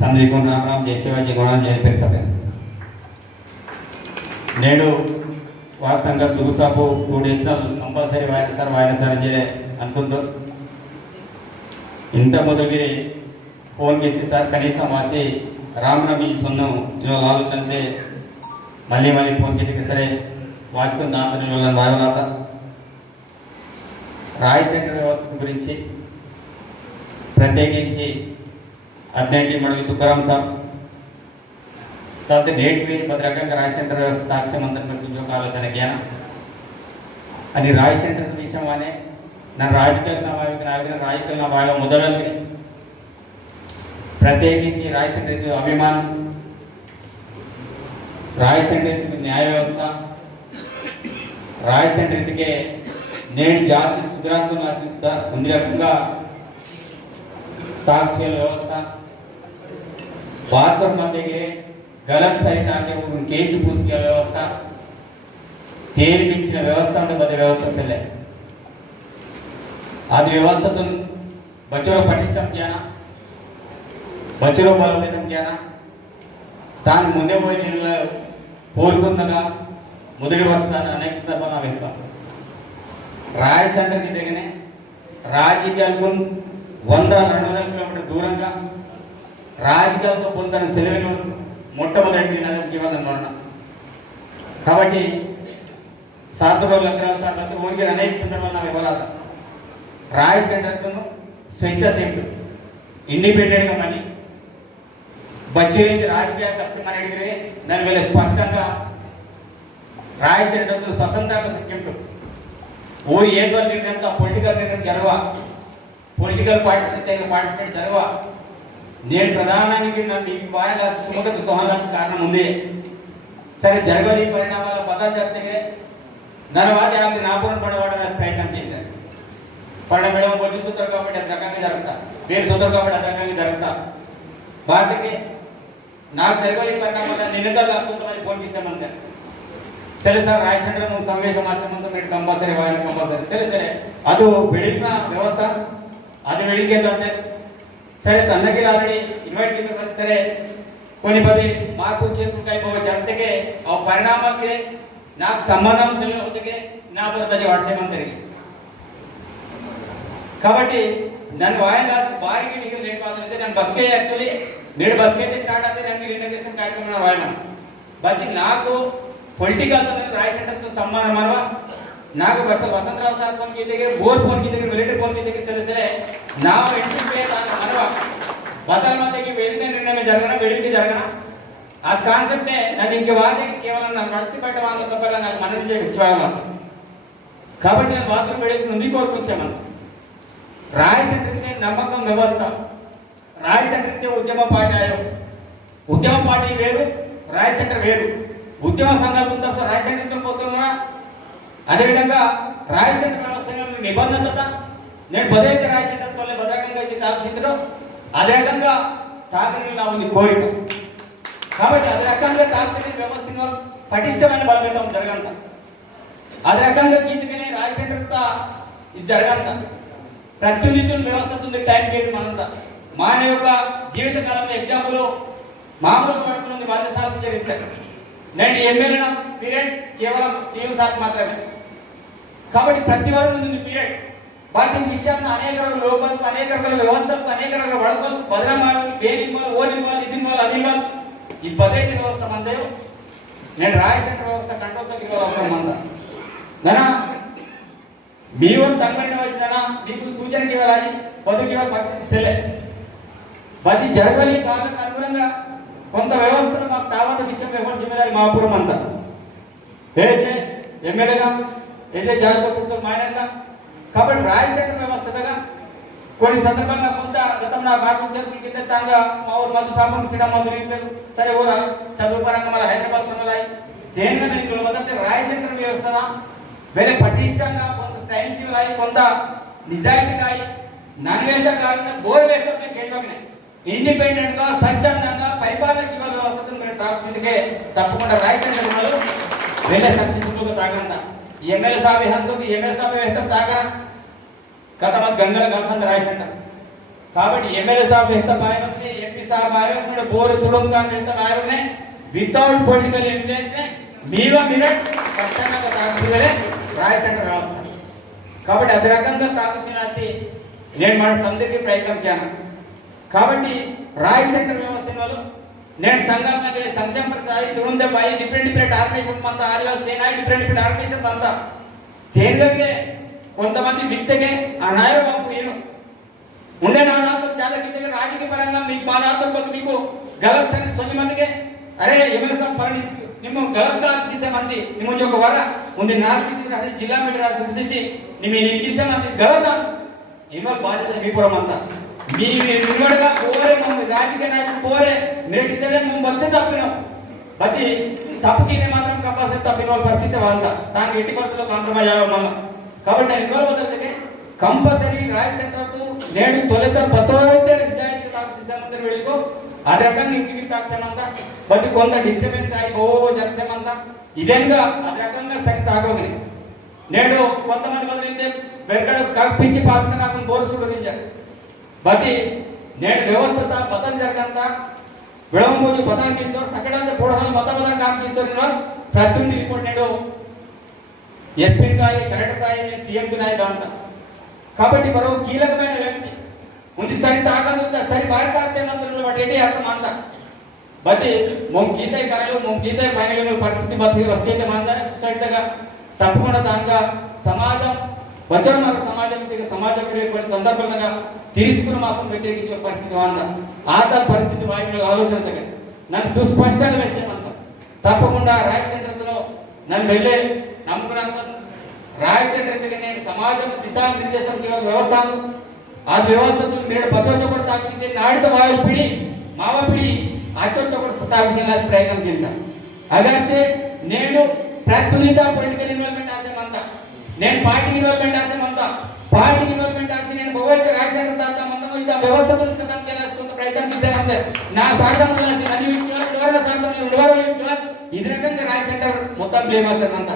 సంధి గుణ రామరామ్ జయ శివాజీ గుణ నేడు వాస్తవంగా దుగుసాపు టూ డేస్ కంపల్సరీ వాయిన సార్ సార్ అని చెప్పి ఇంత మొదలుగిరి ఫోన్ చేసి సార్ కనీసం వాసి రామనమి సొన్ను ఇవాళ ఆలోచనతే మళ్ళీ మళ్ళీ ఫోన్ చేసి సరే వాసుకుని దాంతో ఇవాళ వాయవలాత రాయశేఖర సెంటర్ వ్యవస్థ గురించి ప్రత్యేకించి అద్దంకి మడుగు తుకారాం సార్ తర్వాత నేటి వేరు పది రకంగా రాయి సెంటర్ వ్యవస్థ తాక్షం అంతటి ఒక ఆలోచన జ్ఞానం అది రాయి సెంటర్ విషయం అనే ನನ್ನ ರಾಜಕೀಯ ನಾಯಕ ನಾಯಕನ ರಾಜಕೀಯ ನಾಯಕ ಮೊದಲಲ್ಲಿ ప్రత్యేకించి రాయసండ్రి అభిమానం రాయసండ్రి న్యాయ వ్యవస్థ రాయసండ్రికి నేడు జాతి సుధరాత్మ ఉంది రకంగా ವಾರ್ಕರ್ ಮಧ್ಯೆಗೆ ಗಲಂ ಸರಿತಾಗಿ ಒಂದು ಕೇಸು ಪೂಸಿಗೆ ವ್ಯವಸ್ಥೆ ತೇರಿ ಮಿಂಚಿನ ವ್ಯವಸ್ಥೆ ಉಂಟು ಬದ ವ್ಯವಸ್ಥೆ ಸೆಲ್ಲೆ ಅದು ವ್ಯವಸ್ಥೆ ಬಚ್ಚರೋ ಪಟಿಷ್ಠಂ ಜ್ಞಾನ బచ్చలో బలోపేతం చేయాలా తాను ముందే పోయి నేను కోరుకుందగా మొదటి వస్తుందని అనేక సందర్భంగా వెళ్తాం రాయచంద్రకి దిగనే రాజకీయాలకు వంద రెండు వందల కిలోమీటర్ దూరంగా రాజకీయాలతో పొందిన సెలవులు మొట్టమొదటి నగరికి ఇవ్వాలని వర్ణ కాబట్టి సాత్రులు లగ్రాలు ఓన్కి అనేక సందర్భాలు నాకు ఇవ్వాలట రాయ్ సెంటర్తో స్వేచ్ఛ సేపుడు ఇండిపెండెంట్గా మనీ బచ్చేది రాజకీయ కష్టం అని అడిగితే దాని వేళ స్పష్టంగా రాయ్ సెంటర్తో స్వతంత్రంగా సిక్కింటు ఓ ఏదో నిర్ణయంతో పొలిటికల్ నిర్ణయం జరగవా? పొలిటికల్ పార్టిసిపేట్ పార్టిసిపేట్ జరగవా? నేను ప్రధానానికి నన్ను ఈ బాగా రాసి సుమగత దోహం రాసి కారణం ఉంది సరే జరగని పరిణామాల పదాలు జరిగితే దాని వాది ఆమె నాపురం పడవాడని ప్రయత్నం చేశారు పడ మేడం బొజ్జు సూత్రం కాబట్టి అది రకంగా జరుగుతా పేరు సూత్రం కాబట్టి అది రకంగా జరుగుతా భారతకి నాకు జరగని పరిణామాల నిందితులు కొంతమంది ఫోన్ చేసామంతే సరే సార్ రాయ్ సెంటర్ నువ్వు సంవేశం ఆశ్రమంతో మీరు కంపల్సరీ వాయిన కంపల్సరీ సరే సరే ಅದು ಬೆಳಗಿನ ವ್ಯವಸ್ಥೆ ಅದು ಬೆಳಿಗ್ಗೆ ತಂದೆ సరే తన్నకి ఆల్రెడీ ఇన్వైట్ కింద సరే. కొన్ని పది మార్పులు చేతులు అయిపోయి జరుగుతాకే ఆ పరిణామాలకి నాకు సంబంధం తెలియకపోతే నా బురద వాట్సాప్ తిరిగి. కాబట్టి నన్ను వాయిన్ లాస్ బారికి నీకు లేట్ అవుతుంది నన్ను బస్కే యాక్చువల్లీ నేడు బస్కైతే స్టార్ట్ అయితే నన్ను మీరు ఇంటర్నేషన్ కార్యక్రమం వాయనం బట్ నాకు పొలిటికల్తో రాయ్ సెంటర్తో సంబంధం అనవా? నాకు బచ్చ వసంతరావు సార్ పనికి దగ్గర బోర్ పనికి కి దగ్గర మిలిటరీ ఫోన్ దగ్గర సరే నా ఇంటి ప్లేస్ బతల్ మధ్యకి వెళ్ళిన నిర్ణయం జరగన వెడికి జరగన? ఆ కాన్సెప్టే నన్ను ఇంక వాదికి కేవలం నన్ను నడిచిపెట్ట వాళ్ళ తప్ప నాకు మనం ఇచ్చేవాళ్ళ కాబట్టి నేను బాత్రూమ్ వెళ్ళి నుండి కోరుకుంచామన్నా రాయ్ నమ్మకం వ్యవస్థ. రాయ్ ఉద్యమ పార్టీ ఆయో. ఉద్యమ పార్టీ వేరు రాయ్ వేరు. ఉద్యమ సందర్భంతో రాయ్ సెంటర్తో పోతున్నా అదేవిధంగా రాయ్ వ్యవస్థ నిబంధనత నేను బదైతే రాయ్ భద్రకంగా అయితే తాక్షితుడు అదే రకంగా తాకని నా ఉంది కోరిక కాబట్టి అదే రకంగా తాకని వ్యవస్థను పటిష్టమైన బలమేతం జరగంత అదే రకంగా గీతకనే రాయ్ ఇది జరగంత ప్రతినిధుల వ్యవస్థ ఉంది టైం పీరియడ్ మనంతా. మానవ యొక్క జీవితకాలంలో ఎగ్జాంపుల్ మామూలుగా వరకు నుండి సార్లు జరిగితే నేను ఎమ్మెల్యే పీరియడ్? కేవలం సీఎం సార్ మాత్రమే. కాబట్టి ప్రతి వరకు ఉంది పీరియడ్. వాటి విషయాన్ని అనేక రకాల లోపాలకు అనేక రకాల వ్యవస్థలకు అనేక రకాల వడకలకు బదనమాలకు వేని ఇవ్వాలి ఓని ఇవ్వాలి ఇది ఇవ్వాలి అది ఇవ్వాలి ఈ పదైదు వ్యవస్థ మందే. నేను రాయ వ్యవస్థ కంట్రోల్ దగ్గర అవసరం మంద గనా మీరు తగ్గని వచ్చినా మీకు సూచనకి ఇవ్వాలి? బతుకు ఇవ్వాలి పరిస్థితి సెలే పది జరగని కాలకు అనుగుణంగా కొంత వ్యవస్థ మాకు కావాల్సిన విషయం ఎవరు జిమ్మేదారి మహాపురం అంతా. ఏజే ఎమ్మెల్యేగా ఏజే జాగ్రత్త ప్రభుత్వం మాయనంగా కాబట్టి రాజశేఖర వ్యవస్థగా కొన్ని సందర్భాల్లో కొంత గతం నా భారత చెరుకుల కింద తాగా మా ఊరు మధు సాపం సిడా మధు నిలుతారు సరే ఊర చదువు పరంగా మళ్ళీ హైదరాబాద్ సంఘాలు దేనిగా నేను వదంటే రాయశేఖర వ్యవస్థ వేరే పటిష్టంగా కొంత స్టైల్ సివిల్ కొంత నిజాయితీగా అయి నన్వేత కారణంగా బోర్ మేము కేంద్రమే ఇండిపెండెంట్గా స్వచ్ఛందంగా పరిపాలనకి జీవన వ్యవస్థను మీరు తాక్షిదికే తప్పకుండా రాయశేఖర వాళ్ళు వేరే సక్సెస్ఫుల్ తాగంత ఎమ్మెల్యే సాబ్ హంతుకు ఎమ్మెల్యే సాబ్ వ్యక్తం తాగరా? కథ గంగల కలిసంత రాయసంట కాబట్టి ఎమ్మెల్యే సాబ్ వ్యక్తం బాయవకనే ఎంపీ సాబ్ బాయవకనే బోరు తుడుంకాన్ ఎంత బాయవకనే వితౌట్ పొలిటికల్ ఇన్ఫ్లుయెన్స్ మీవ మినిట్ స్వచ్ఛందంగా తాగుతులే రాయ వ్యవస్థ. కాబట్టి అది రకంగా తాగుసి రాసి నేను మన సందరికి ప్రయత్నం చేయను కాబట్టి రాయ్ సెక్టర్ వ్యవస్థలో నేను సంఘాల సంక్షేమ తురుందే బాయి డిఫరెంట్ డిఫరెంట్ ఆర్గనైజేషన్ అంతా Adivasi Sena different different organisation అంతా. తేలిగకే కొంతమంది విత్తగే ఆ నాయుడు బాబు నేను ఉండే నా దాంతో చాలా కిందకి రాజకీయ పరంగా మీకు మా దాంతో మీకు గలత్ సంఘ సొంత అరే ఎమ్మెల్యే సార్ పని నిమ్మ గలత్ కాదు తీసే మంది. నిమ్మ వర. ఉంది నాలుగు రాసి జిల్లా మీద రాసి చూసేసి నిమ్మ నేను తీసే మంది గలత్ ఇవాళ బాధ్యత మీపురం అంతా. ಅಂತ నిమ్మడిగా పోరే మమ్మల్ని రాజకీయ నాయకులు పోరే నేటితే మేము బద్ద తప్పినాం. బతి తప్పుకిదే మాత్రం కంపల్సరీ తప్పిన వాళ్ళ పరిస్థితి వాళ్ళ దానికి ఎట్టి పరిస్థితుల్లో కాంప్రమైజ్ అయ్యాం మనం కాబట్టి నేను ఇన్వాల్వ్ అవుతుంది కంపల్సరీ రాయ్ సెంటర్తో నేను తొలిత బతోయితే నిజాయితీగా తాకు వెళ్ళికో. అదే రకంగా ఇంటికి కొంత డిస్టర్బెన్స్ అయి ఓ జరసేమంతా ఇదేంగా అదే రకంగా సరి నేడు కొంతమంది మొదలైతే వెంకట కప్పించి పాల్గొన్న నాకు బోరు చూడరించారు ಬದಿ ನೇಡು ವ್ಯವಸ್ಥಿತ ಬದಲ್ ಜರ್ಕಂತ ಬೆಳವಂಬೂದಿ ಬದಲ್ ಕಿಂತೋರ್ ಸಕಡಾದ ಪೋಡಹಲ್ ಮತ ಬದ ಕಾಮ್ ಕಿಂತೋರ್ ಪ್ರತಿಯೊಂದು ರಿಪೋರ್ಟ್ నేడు ఎస్పీ కాయి కరెక్ట్ కాయి నేను సీఎం నాయ దాంత కాబట్టి మరో కీలకమైన వ్యక్తి ఉంది సరి తాగందుకు సరి భారత మంత్రులు వాటి ఏంటి అర్థం అంత బతి మొమ్ గీతాయి కరలు మొమ్ గీతాయి పైన పరిస్థితి బతి వస్తే మంద సొసైటీగా తప్పకుండా దాంగా సమాజం వచన సమాజం సమాజం కొన్ని సందర్భంగా తీసుకుని మాకు వ్యతిరేకించే పరిస్థితి వంద? ఆత పరిస్థితి వాయువుల ఆలోచన దగ్గర నన్ను సుస్పష్టంగా వచ్చేమంత తప్పకుండా రాయ సెంటర్లో నన్ను వెళ్ళే నమ్ముకున్నంత రాయ సెంటర్ దగ్గర నేను సమాజం దిశా నిర్దేశం వ్యవస్థను ఆ వ్యవస్థలు నేడు బచ్చొచ్చ కూడా తాగిసింది నాడితో వాయువు పిడి మావ పిడి అచ్చొచ్చ కూడా ప్రయత్నం కింద అదే నేను ప్రతినిధి పొలిటికల్ ఇన్వాల్వ్మెంట్ ఆశ నేను పార్టీ ఇన్వాల్వ్మెంట్ ఆసేమంత పార్టీ ఇన్వాల్వ్మెంట్ ఆసి నేను భగవంతుడు రాజశేఖర తాత మొత్తం ఇంత వ్యవస్థకు కథం చేయాల్సుకుంత ప్రయత్నం చేశానంతే నా సాధన రాసి అన్ని విషయాలు ఎవరైనా సాధన ఎవరో విషయాలు ఇది రకంగా రాజశేఖర్ మొత్తం ప్లే అంత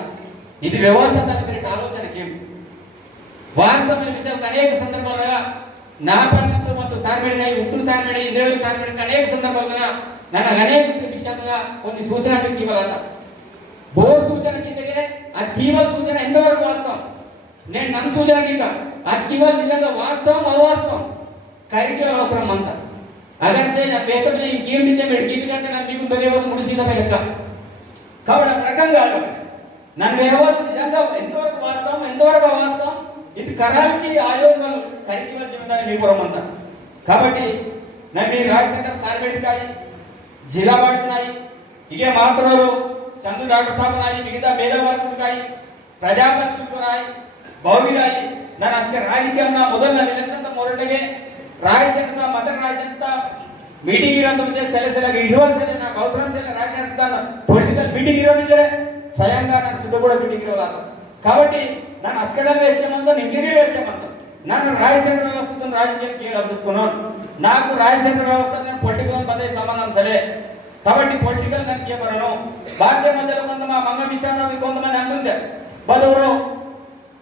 ఇది వ్యవస్థ దాని మీరు ఆలోచనకి ఏమి? వాస్తవమైన విషయం అనేక సందర్భాలుగా నా పరిణతో మొత్తం సార్మేడిగా ఉత్తూరు సార్మేడి ఇంద్రవేలి సార్మేడి అనేక సందర్భాలుగా నన్ను అనేక విషయాలుగా కొన్ని సూచనలు ఇవ్వాలట. బోర్ సూచన కిందనే ఆ తీవల సూచన ఎంతవరకు వాస్తవం? నేను నన్ను సూచన కింద ఆ తీవల నిజంగా వాస్తవం అవాస్తవం? కరిక్యులర్ అవసరం అంత. అదంటే నా పేపర్ ఇంకేమిటి మీరు గీతకంటే నన్ను మీకు బెగవసం ముడిసిదమైన లెక్క కాబట్టి ఆ రకంగా నన్ను ఎవరు నిజంగా ఎంతవరకు వాస్తవం ఎంతవరకు అవాస్తవం? ఇది కరాలకి ఆయోగాలు కరికి వాళ్ళ జిమ్మదారి మీ పురం అంతా. కాబట్టి నన్ను మీరు రాజశేఖర్ సార్బెట్టికాయి జిల్లా పడుతున్నాయి ఇకే మాత్రలు చంద్ర డాక్టర్ సాబ్ నాయి మిగతా మేధావర్గం కాయి ಪ್ರಜಾಪ್ರತಿನಿಧಿಗಳು ರಾಯಿ ಭೌವಿರಾಯಿ ನಾನು ಅಷ್ಟೇ ರಾಜಕೀಯ ಮೊದಲು ನನ್ನ ಎಲೆಕ್ಷನ್ ಮೊರಟಿಗೆ ರಾಯಸಂತ ಮತ ರಾಯಸಂತ ಮೀಟಿಂಗ್ ಇರೋಂತ ಮುಂದೆ ಸೆಲೆ ಸೆಲೆ ಇರುವಲ್ ಸೆಲೆ నాకు అవసరం సెల రాజంత పొలిటికల్ మీటింగ్ ఇరోనించే స్వయంగా నాకు సిద్ధ కూడా మీటింగ్ ఇరోలాదు కాబట్టి ನಾನು ಅಸ್ಕಡಲ್ಲಿ ವೆಚ್ಚಮಂತ ನಿಂಗಿರಿ ವೆಚ್ಚಮಂತ ನಾನು ರಾಯಸೇನ ವ್ಯವಸ್ಥೆ ರಾಜಕೀಯಕ್ಕೆ అందుకున్నాను నాకు రాయసేన వ్యవస్థ నేను పొలిటికల్ పదవి సంబంధం సలే కాబట్టి పొలిటికల్ నేను చేయబడను భారతీయ మధ్యలో కొంత మా మంగ విషయంలో కొంతమంది అంటుంది బదువురు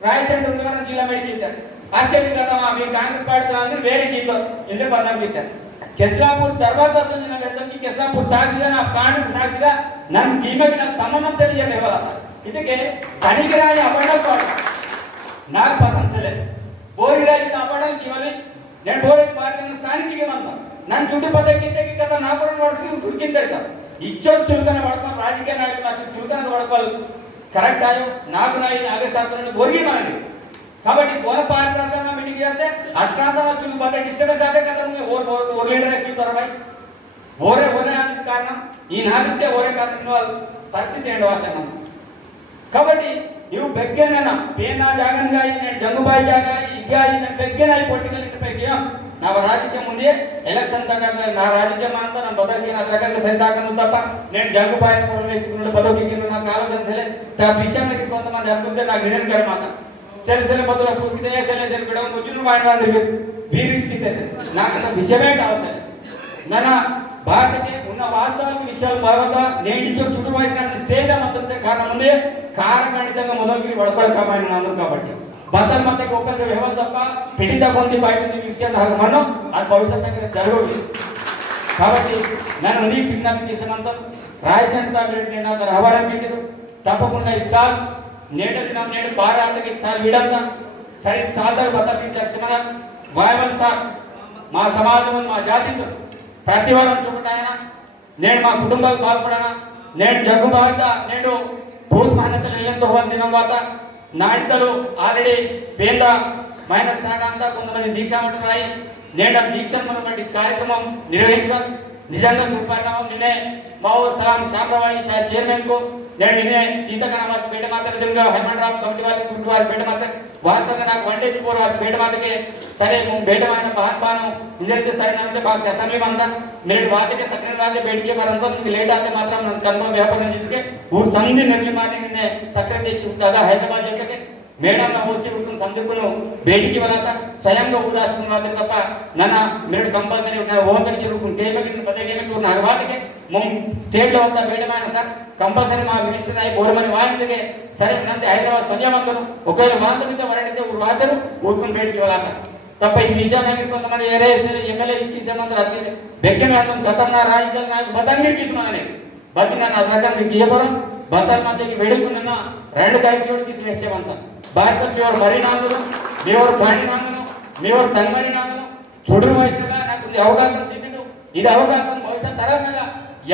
రాయసేన ఉండగానే జిల్లా మెడికి ఆస్ట్రేలియా కదా మీరు కాంగ్రెస్ పార్టీ అందరూ వేరే కీతో ఎందుకు బంధం కింద కెస్లాపూర్ దర్బార్ తత్వం నా పెద్దకి కెస్లాపూర్ సాక్షిగా నా కాంగ్రెస్ సాక్షిగా నన్ను టీమకి నాకు సంబంధం సరి చెప్పేవాళ్ళ ಇದಕ್ಕೆ ತನಿಖರಾಗಿ ಅಪಡಲ್ నాకు పసందలే బోరిరాజు అవ్వడానికి ఇవ్వాలి నేను బోరికి భారతీయ స్థానిక మంద నన్ను చుట్టుపక్కల కిందకి కదా నాపురం నడుచుకుని చుడికిందరు ఇచ్చోడు చులకన పడతాం రాజకీయ నాయకులు నాకు చులకన పడతారు కరెక్ట్ ఆయో నాకు నాయి నాగేశ్వర బొరిగి మానండి కాబట్టి కోన పార్టీ ప్రాంతంలో మీటింగ్ చేస్తే ఆ ప్రాంతం వచ్చి బద్ద డిస్టర్బెన్స్ అదే కదా ఓర్ ఓర్ లీడర్ ఎక్కుతారు బాయ్ ఓరే ఓరే అనేది కారణం ఈ నాదితే ఓరే కారణం వాళ్ళు పరిస్థితి ఏంటి వాసన కాబట్టి ಇವು ಬೆಗ್ಗೆನ ಪೇನಾ ಜಾಗನ್ಗಾಯಿ నేను జంగుబాయి జాగాయి ఇగ్గాయి నేను బెగ్గెనాయి పొలిటికల్ ఇంటర్పైకి నా రాజకీయ ముందే ఎలక్షన్ తగ్గ నా రాజకీయం అంతా నా బదకి నా రకంగా సరిదాకను తప్ప నేను జంగుబాయి కూడా నేర్చుకున్నాడు బదకి నాకు ఆలోచన సరే ఆ విషయానికి కొంతమంది అనుకుంటే నాకు వినని గారు మాట సెల్ సెల్ బదుల పుస్తకితే సెల్ సెల్ బిడవ ముచ్చును వాడి అందరు బీబీస్కితే నాకు అసలు విషయమే అవసరం ನನ್ನ ಭಾರತಕ್ಕೆ ఉన్న వాస్తవాలకు విషయాలు భారత నేను ఇచ్చిన చుట్టూ వయసు స్టేజ్ మంత్రితే కారణం ఉంది కారణఖండితంగా మొదలుకి వడతారు కాబట్టి అందరూ కాబట్టి బద్దలు మధ్యకి ఒక్కరికి వ్యవస్థ తప్ప పిటిత కొంది బయట ఉంది విషయం మనం అది భవిష్యత్తు జరగదు. కాబట్టి నన్ను నీ విజ్ఞప్తి చేసినంత రాయచంద్ర నేను నాకు రావాలని పెట్టారు తప్పకుండా ఈ సాల్ నేడు దినం నేడు భారతకి సాల్ వీడంతా. సరే సాల్ దగ్గర భద్రత లక్ష్మణ సార్ మా సమాజం మా జాతితో ప్రతి వారం చూపటాయన నేను మా కుటుంబాలు బాగుపడనా? నేను జగ్గు బాధిత నేను భూస్ మాన్యతలు వెళ్ళేందుకు వాళ్ళ దినం వాత. నాణ్యతలు ఆల్రెడీ పేద మైనస్ స్టాక్ అంతా కొంతమంది దీక్ష ఉంటున్నాయి నేను దీక్ష దీక్షను కార్యక్రమం నిర్వహించాలి. నిజంగా సుపరిణామం నిన్నే మా ఊరు సలాం సాంప్రదాయ చైర్మన్కు నేను నిన్నే సీతకరామ పేట మాత్రం తిరుగు హైమన్ రావు కమిటీ వాళ్ళకి గుంటు వారి పేట మాత్రం వాస్తవంగా నాకు వన్ డే బిఫోర్ వాసి పేట మాతకి సరే బేట మాన బాన్ బాను ఇదైతే సరే అంటే బాగా సమయం అంతా నేను వాతకి సక్రమ వాత బేటికే బరంతో నీకు లేట్ అయితే మాత్రం కన్ఫర్మ్ వ్యాపారం చేతికి ఊరు సంధి నిర్ణయం నిన్నే సక్రమ తెచ్చి హైదరాబాద్ జట్టుకి మేడం నా ఓసి ఉడుకుని సందుకును బేడికి వెళ్ళాత స్వయంగా ఊరాసుకున్న మాత్రం తప్ప నన్న మీరు కంపల్సరీ ఓంతని జరుగుకుని తేమకి బతకేమకి ఉన్న అర్వాతకి మొం స్టేట్లో అంతా మేడమైన సార్. కంపల్సరీ మా మినిస్టర్ అయి బోరమని వాయిందిಗೆ సరే నంది హైదరాబాద్ సంజయమంతను ఒకవేళ వాంత వరడితే ఊరు వాద్దరు ఊరుకుని బేడికి వెళ్ళాత తప్ప ఈ విషయాన్ని కొంతమంది వేరే ఎమ్మెల్యే తీసేమంటారు అతి వ్యక్తిని అర్థం గతంలో రాజకీయ నాయకు బతంగిరి తీసుకున్నాను బతి నన్ను అది మీకు ఇవ్వబరం బతల మధ్యకి వెడుకున్న రెండు కైకి చోటు తీసి వచ్చేవంత భారత మీవరు మరినాందును మీవరు కాణినాందును మీవరు తన్మరినాందును చూడని వయసుగా నాకు ఈ అవకాశం సిద్ధుడు ఇది అవకాశం భవిష్యత్ తరంగా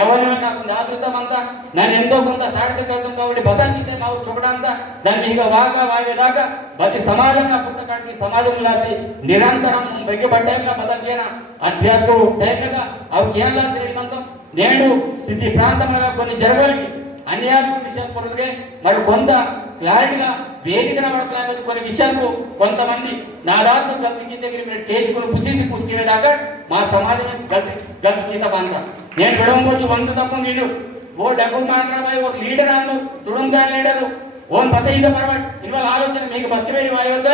ఎవరిని నాకు ఆదృతం అంతా నన్ను ఎంతో కొంత సాధికం కాబట్టి బతానికి ನಾವು చూడడంత దాన్ని ಈಗ వాక వాగేదాకా బతి సమాజంగా పుట్టకానికి సమాజం లాసి నిరంతరం బెగ్గబడ్డాయిగా బతకేన అధ్యాత్మ టైంగా అవి కేం లాసి రేడిమంతం నేడు స్థితి ప్రాంతంలో కొన్ని జరగలికి అన్యాయం విషయం పొరుగుగే మరి కొంత క్లారిటీగా వేదిక కనబడకపోతే కొన్ని విషయాలు కొంతమంది నారాజు గీత దగ్గర మీరు చేసుకుని పుసేసి పుసుకునేదాకా మా సమాజం గల్తీ గీత బాంధ నేను విడవచ్చు వంద తప్ప నేను ఓ డబ్బు మాట్లాడబోయే ఒక లీడర్ అందు తుడంగా లీడరు. ఓన్ పత ఇదే పర్వాడు ఇవాళ ఆలోచన మీకు బస్టవేరి వాయవద్దు.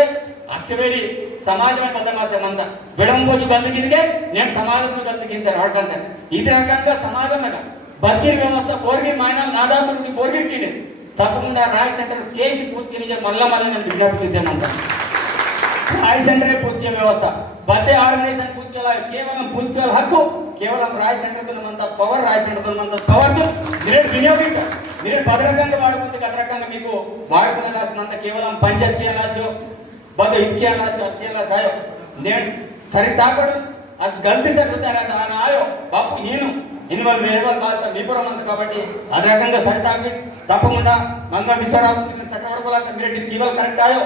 అష్టవేరి సమాజమే పెద్ద మాసేమంత విడవచ్చు గల్తీ గీతకే నేను సమాజంలో గల్తీ గీత రావటంత ఇది రకంగా సమాజం బతికి వ్యవస్థ పోర్గి మాయనాలు నాదాపురికి పోర్గిట్లేదు తప్పకుండా రాయ్ సెంటర్ కేసు పూర్తి మళ్ళీ మళ్ళీ నేను విజ్ఞప్తి చేశానంట. రాయ్ సెంటరే పూర్తి వ్యవస్థ. బర్త్డే ఆర్గనైజేషన్ పూసుకెళ్ళాలి కేవలం పూసుకెళ్ళ హక్కు కేవలం రాయ్ సెంటర్ అంత పవర్ రాయ్ సెంటర్తో అంత పవర్ను నేను వినియోగించారు నేను పది రకంగా వాడుకుంటే రకంగా మీకు వాడుకునే రాసినంత కేవలం పంచాయతీ రాసో బదు ఇదికే రాసో అదికే రాసాయో నేను సరి తాకడం అది గల్తీ సరిపోతారా ఆయన ఆయో. బాపు నేను ఇన్వాల్వ్ వేరే బాధ్యత బాధ విపురం అంత కాబట్టి అది రకంగా సరి తాకండి. తప్పకుండా మంగళ విశ్వరామచంద్రుని చక్రవర్తి మీరెడ్డి కరెక్ట్ అయ్యో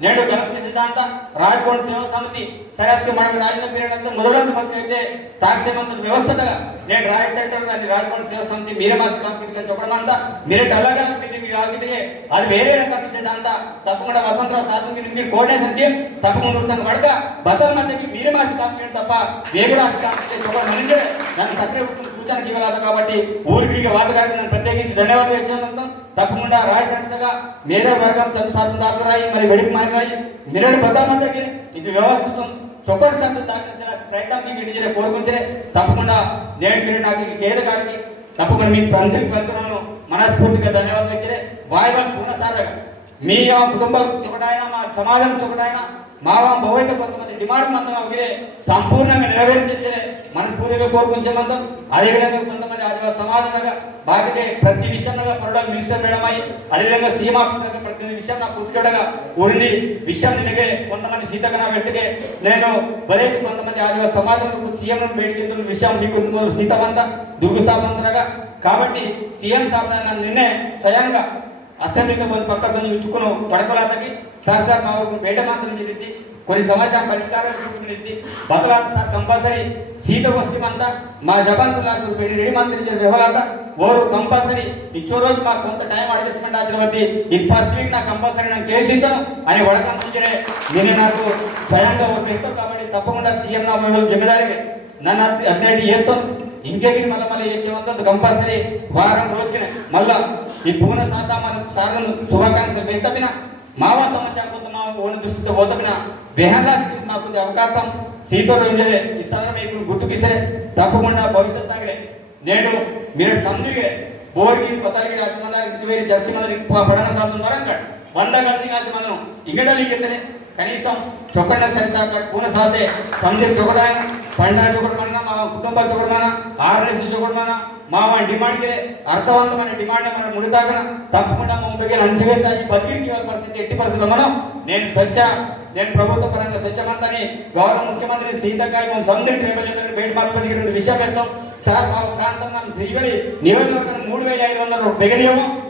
నేడు గణపతి సిద్ధాంత రాజకోణ సేవ సమితి సరాస్కి మనకు రాజీనామా పీరియడ్ మొదలంత ఫస్ట్ అయితే తాక్షేమంత వ్యవస్థగా నేడు రాయ సెంటర్ అని రాజకోణ సేవ సమితి మీరే మాసి కంపెనీ చెప్పడమంతా మీరే అలాగే మీరు ఆగితే అది వేరే తప్పు సిద్ధాంత. తప్పకుండా వసంతరావు సాధన మీరు కోఆర్డినేషన్ టీం తప్పకుండా వస్తాను పడక భద్ర మధ్యకి మీరే మాసి కంపెనీ తప్ప వేరే రాసి కంపెనీ చెప్పడం నన్ను సక్రియ సూచనకి ఇవ్వలేదు కాబట్టి ఊరికి వాదగాడికి నన్ను ప్రత్యేకించి ధన్యవాదాలు ఇచ్చాను తప్పకుండా రాయసంతగా మేరే వర్గం చదువు సాధన దాకురాయి మరి వెడికి మారిరాయి నిరడు బదల్ మధ్యకి ఇది వ్యవస్థితం. చొక్కటి సంతు దాఖలు ప్రయత్నం మీకు ఇంటి కోరుకుంచరే తప్పకుండా నేను మీరు నాకు ఈ కేదగాడికి తప్పకుండా మీ అందరికి వెళ్తున్నాను మనస్ఫూర్తిగా ధన్యవాదాలు ఇచ్చరే వాయిదాలు పూర్ణసారగా మీ కుటుంబం ఒకటైనా మా సమాజం ఒకటైనా మావాం భవైతే కొంతమంది డిమాండ్ మందం అవిగే సంపూర్ణంగా నెరవేర్చించలే మనస్ఫూర్తిగా కోరుకుంచే మందం. అదేవిధంగా కొంతమంది ఆదివాసి సమాధానంగా బాగితే ప్రతి విషయంలో పొరడం మినిస్టర్ మేడం అయ్యి అదేవిధంగా సీఎం ఆఫీస్ ప్రతి విషయం నా పుసుకడగా ఉండి విషయం నిగే కొంతమంది సీతకన వెతికే నేను బలేది కొంతమంది ఆదివాసి సమాజం సీఎం వేడికిందుల విషయం మీకు సీతమంత దుర్గుసాబంతనగా కాబట్టి సీఎం సాబ్ నిన్నే స్వయంగా అసెంబ్లీకి కొన్ని పక్కకు ఉంచుకుని పడకలాతకి సార్ సార్ మా ఊరికి పేట మాత్రం జరిగింది కొన్ని సమస్య పరిష్కారం చూపించింది బతలాత సార్ కంపల్సరీ సీట అంతా మా జబంతులాసు రెడీ మంత్రి వ్యవహారంతా ఓరు కంపల్సరీ. ఇచ్చే రోజు మాకు కొంత టైం అడిగిస్తుందంటే అసలుపతి ఇది ఫస్ట్ వీక్ నాకు కంపల్సరీ నేను కేసిద్దాను అని వడకంపించే నేను నాకు స్వయంగా ఒక ఎత్తు కాబట్టి తప్పకుండా సీఎం నా మీద నన్ను అన్నట్టు ఎత్తాను ఇంకెక్కడికి మళ్ళీ మళ్ళీ వచ్చేవంతా కంపల్సరీ వారం రోజుకి మళ్ళా ఈ పూర్ణ సాధ మన సాధను శుభాకాంక్షలు వ్యక్తమిన మావ సమస్య కొంత ఓన దృష్టితో పోతమిన వేహల్లా స్థితి మాకు అవకాశం. సీతోడు ఇంజరే ఈ సాధన మీకు గుర్తుకిసరే తప్పకుండా భవిష్యత్తుగా నేను మీరు సందిగే బోర్కి కొత్తలకి రాసి మందారు ఇంటివేరి చర్చి మందరు పడన సాధన ద్వారా అంటాడు వంద గంతి కాసి మనం ఇంకడానికి కనీసం చొక్కడా సరితా పూర్ణ సాధే సంధి చొక్కడానికి ಪಂಡ ಚೊಕಡಮನ್ನ మా కుటుంబ చొకడమన ఆర్ఎస్ చొకడమన మా మా డిమాండ్కి అర్థవంతమైన డిమాండ్ మనం ముడిదాకన తప్పకుండా ముందుకి నంచివేత ఈ బతికి పరిస్థితి ఎట్టి పరిస్థితుల్లో మనం నేను స్వచ్ఛ నేను ప్రభుత్వ పరంగా స్వచ్ఛమంతని గౌరవ ముఖ్యమంత్రి సీతకాయ మనం సందరి ట్రైబల్ ఎమ్మెల్యే బయట మార్పదికి రెండు విషయం పెడతాం సార్ మా ప్రాంతం ನಮ್ಮ శ్రీగలి నియోజకవర్గం మూడు వేల ఐదు వందలు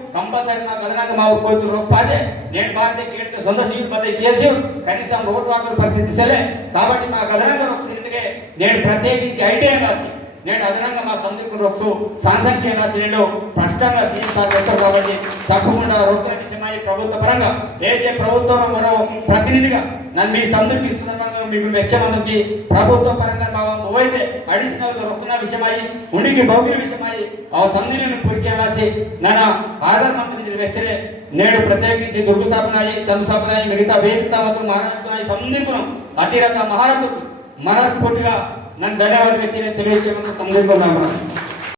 ಬೆಗನಿಯವು కంపల్సరీ మా కథనాక మా కోర్టు రొప్పాదే నేను భారతీయ కేడితే సొంత సీట్ పదే కేసు కనీసం ఓటు హక్కుల పరిస్థితి సరే కాబట్టి మా కథనంగా ఒక స్థితికి నేను ప్రత్యేకించి ఐటీఐ రాసి నేను అదనంగా మా సందర్భం రొక్సు సాంసంఖ్య రాసి నేను స్పష్టంగా సీఎం సార్ పెట్టారు కాబట్టి తప్పకుండా రొక్కుల విషయమై ప్రభుత్వ పరంగా ఏజే ప్రభుత్వం మరో ప్రతినిధిగా నన్ను మీ సందర్భి సందర్భంగా మీకు వెచ్చమందికి ప్రభుత్వ పరంగా మా పోయితే అడిషనల్ గా రొక్కున విషయమై ఉనికి బౌగిరి విషయమై ఆ సంధిని పూరికే రాసి ನನ್ನ ಆಧಾರ್ ಮಂತ್ರಿ ವೆಚ್ಚರೆ నేడు ప్రత్యేకించి దుర్గు సాపనాయి చందు సాపనాయి మిగతా వేదిక ಮತ್ತು మహారాజునాయి సందీపును అతిరథ మహారథుడు మనస్ఫూర్తిగా నన్ను ధన్యవాదాలు వెచ్చరే సెలవు చేయమని సందీపున్నాను